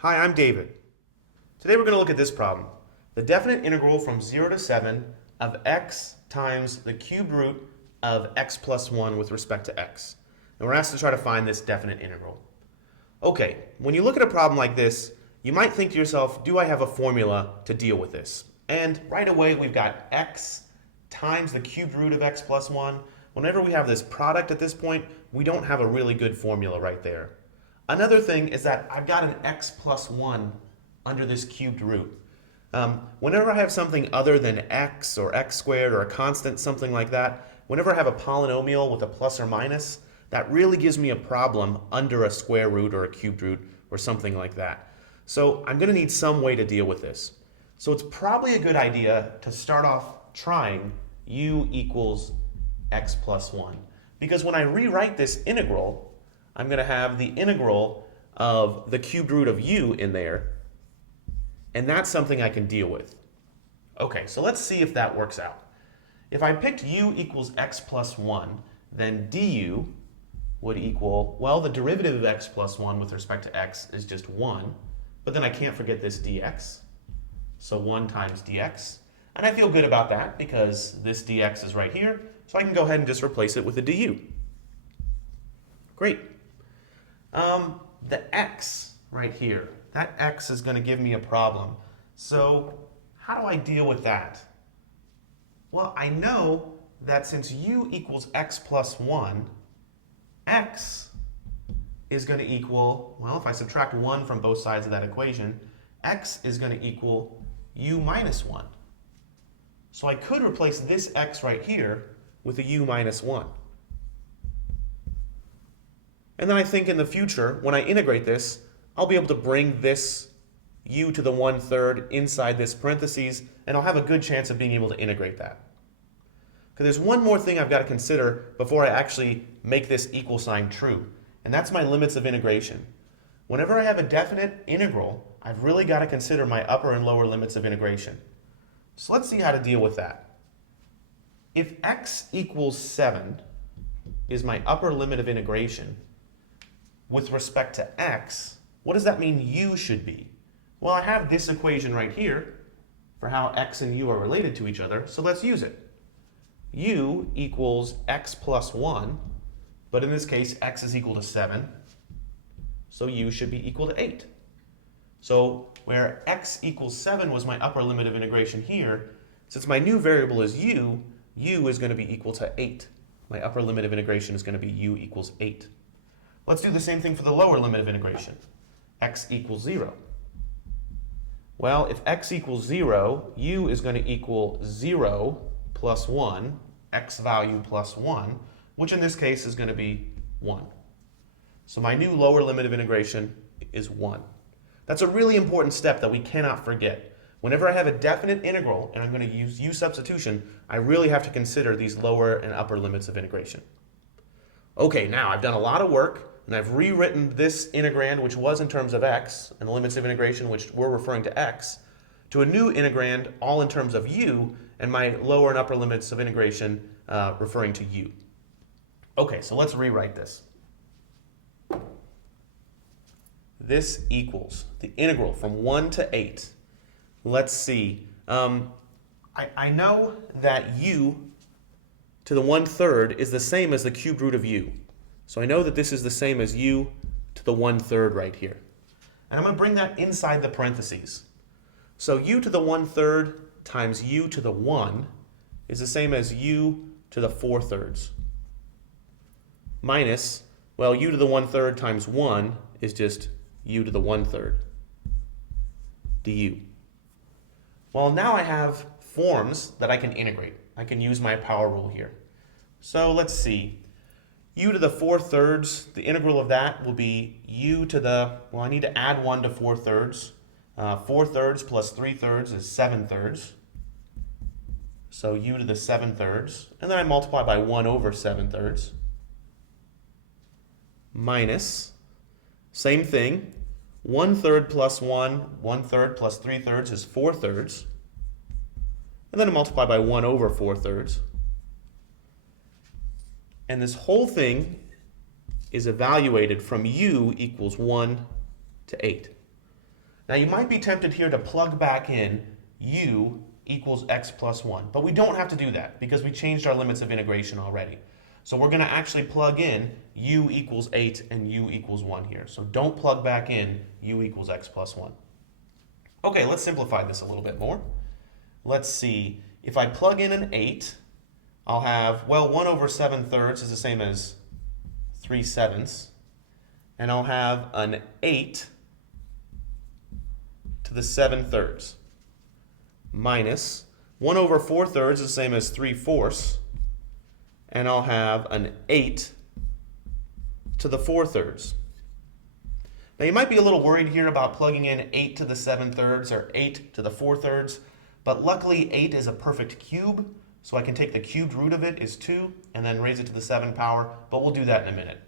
Hi, I'm David. Today we're going to look at this problem. The definite integral from 0 to 7 of x times the cubed root of x plus 1 with respect to x. And we're asked to try to find this definite integral. Okay, when you look at a problem like this, you might think to yourself, do I have a formula to deal with this? And right away we've got x times the cubed root of x plus 1. Whenever we have this product at this point, we don't have a really good formula right there. Another thing is that I've got an x plus 1 under this cubed root. Whenever I have something other than x or x squared or a constant, something like that, whenever I have a polynomial with a plus or minus, that really gives me a problem under a square root or a cubed root or something like that. So I'm going to need some way to deal with this. So it's probably a good idea to start off trying u equals x plus 1. Because when I rewrite this integral, I'm going to have the integral of the cubed root of u in there, and that's something I can deal with. Okay, so let's see if that works out. If I picked u equals x plus 1, then du would equal, well, the derivative of x plus 1 with respect to x is just 1, but then I can't forget this dx, so 1 times dx. And I feel good about that because this dx is right here, so I can go ahead and just replace it with a du. Great. The x right here, that x is going to give me a problem. So how do I deal with that? Well, I know that since u equals x plus 1, x is going to equal, well, if I subtract 1 from both sides of that equation, x is going to equal u minus 1. So I could replace this x right here with a u minus 1. And then I think in the future, when I integrate this, I'll be able to bring this u to the 1/3 inside this parentheses, and I'll have a good chance of being able to integrate that. Because there's one more thing I've got to consider before I actually make this equal sign true, and that's my limits of integration. Whenever I have a definite integral, I've really got to consider my upper and lower limits of integration. So let's see how to deal with that. If x equals 7 is my upper limit of integration, with respect to x, what does that mean u should be? Well, I have this equation right here for how x and u are related to each other, so let's use it. U equals x plus 1, but in this case, x is equal to 7, so u should be equal to 8. So where x equals 7 was my upper limit of integration here, since my new variable is u is going to be equal to 8. My upper limit of integration is going to be u equals 8. Let's do the same thing for the lower limit of integration. X equals 0. Well, if x equals 0, u is going to equal 0 plus 1, x value plus 1, which in this case is going to be 1. So my new lower limit of integration is 1. That's a really important step that we cannot forget. Whenever I have a definite integral and I'm going to use u substitution, I really have to consider these lower and upper limits of integration. Okay, now I've done a lot of work, and I've rewritten this integrand, which was in terms of x, and the limits of integration, which were referring to x, to a new integrand, all in terms of u, and my lower and upper limits of integration referring to u. Okay, so let's rewrite this. This equals the integral from 1 to 8. Let's see. I know that u to the 1/3 is the same as the cubed root of u. So I know that this is the same as u to the 1/3 right here. And I'm going to bring that inside the parentheses. So u to the 1/3 times u to the 1 is the same as u to the 4/3. Minus, well, u to the 1/3 times 1 is just u to the 1/3 du. Well, now I have forms that I can integrate. I can use my power rule here. So let's see. U to the 4/3, the integral of that will be u to the, well, I need to add 1 to 4/3. 4/3 plus 3/3 is 7/3. So u to the 7/3. And then I multiply by 1 over 7/3. Minus, same thing, 1/3 plus 1, 1/3 plus 3/3 is 4/3. And then I multiply by 1 over 4/3. And this whole thing is evaluated from u equals 1 to 8. Now you might be tempted here to plug back in u equals x plus 1, but we don't have to do that because we changed our limits of integration already. So we're going to actually plug in u equals 8 and u equals 1 here. So don't plug back in u equals x plus 1. Okay, let's simplify this a little bit more. Let's see, if I plug in an 8, I'll have, well, 1 over 7 thirds is the same as 3 sevenths. And I'll have an 8 to the 7 thirds minus 1 over 4 thirds is the same as 3 fourths. And I'll have an 8 to the 4 thirds. Now you might be a little worried here about plugging in 8 to the 7 thirds or 8 to the 4 thirds, but luckily 8 is a perfect cube, so I can take the cubed root of it is 2 and then raise it to the 7th power, but we'll do that in a minute.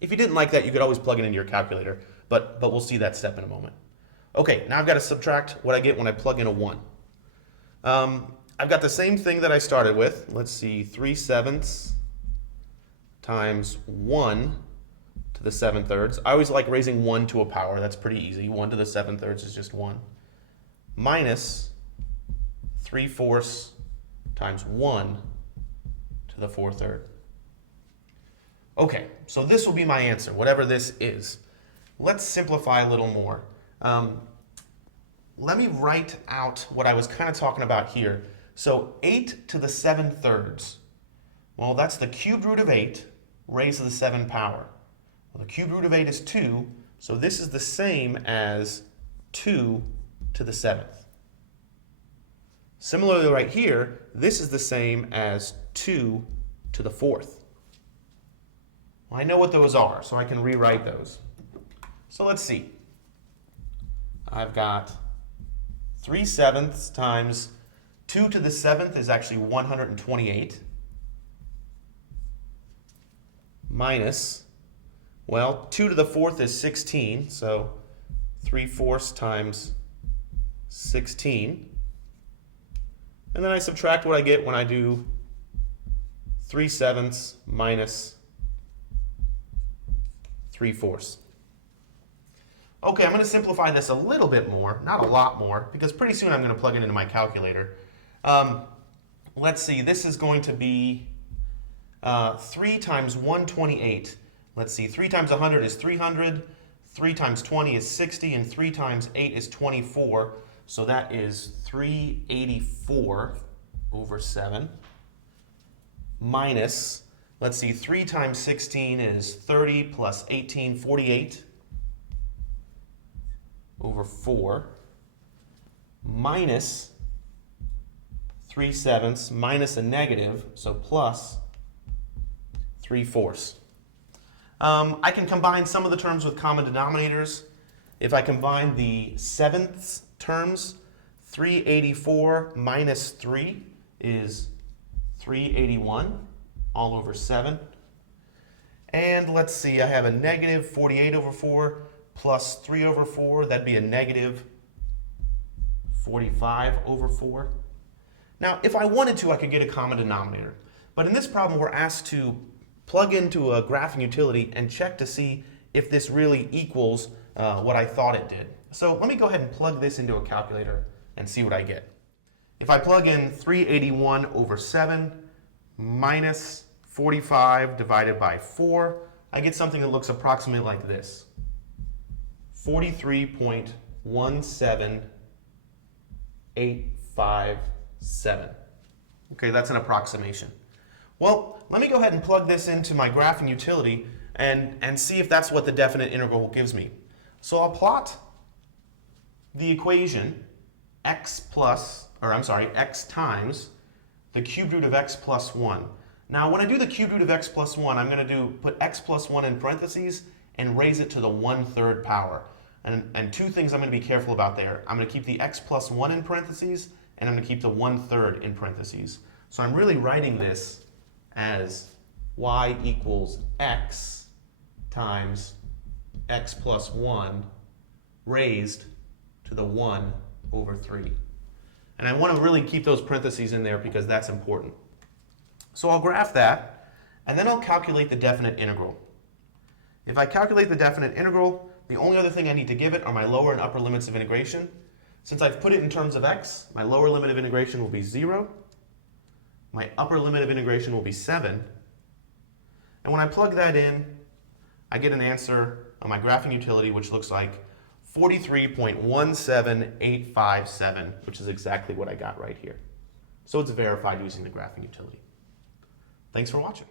If you didn't like that, you could always plug it into your calculator, but we'll see that step in a moment. Okay, now I've got to subtract what I get when I plug in a 1. I've got the same thing that I started with. Let's see, 3 sevenths times 1 to the 7 thirds. I always like raising 1 to a power. That's pretty easy. 1 to the 7 thirds is just 1. Minus 3 fourths times 1 to the 4 third. Okay, so this will be my answer, whatever this is. Let's simplify a little more. Let me write out what I was kind of talking about here. So 8 to the 7 thirds. Well, that's the cubed root of 8 raised to the 7th power. Well, the cubed root of 8 is 2, so this is the same as 2 to the 7th. Similarly right here, this is the same as 2 to the 4th. Well, I know what those are, so I can rewrite those. So let's see. I've got 3 sevenths times 2 to the 7th is actually 128. Minus, well, 2 to the 4th is 16, so 3 fourths times 16. And then I subtract what I get when I do 3 sevenths minus 3 fourths. Okay, I'm going to simplify this a little bit more, not a lot more, because pretty soon I'm going to plug it into my calculator. Let's see, this is going to be 3 times 128. Let's see, 3 times 100 is 300, 3 times 20 is 60, and 3 times 8 is 24. So that is 384 over 7 minus, let's see, 3 times 16 is 30 plus 18, 48 over 4 minus 3 sevenths minus a negative, so plus 3 fourths. I can combine some of the terms with common denominators. If I combine the sevenths terms, 384 minus 3 is 381 all over 7. And let's see, I have a negative 48 over 4 plus 3 over 4. That'd be a negative 45 over 4. Now, if I wanted to, I could get a common denominator. But in this problem, we're asked to plug into a graphing utility and check to see if this really equals what I thought it did. So let me go ahead and plug this into a calculator and see what I get. If I plug in 381 over 7 minus 45 divided by 4, I get something that looks approximately like this. 43.17857. Okay, that's an approximation. Well, let me go ahead and plug this into my graphing utility and see if that's what the definite integral gives me. So I'll plot the equation x times the cubed root of x plus 1. Now, when I do the cubed root of x plus 1, I'm going to put x plus 1 in parentheses and raise it to the 1/3 power. And two things I'm going to be careful about there. I'm going to keep the x plus 1 in parentheses, and I'm going to keep the 1/3 in parentheses. So I'm really writing this as y equals x times x plus 1 raised to the 1/3. And I want to really keep those parentheses in there because that's important. So I'll graph that, and then I'll calculate the definite integral. If I calculate the definite integral, The only other thing I need to give it are my lower and upper limits of integration. Since I've put it in terms of x, my lower limit of integration will be 0. My upper limit of integration will be 7. And when I plug that in, I get an answer on my graphing utility, which looks like 43.17857, which is exactly what I got right here. So it's verified using the graphing utility. Thanks for watching.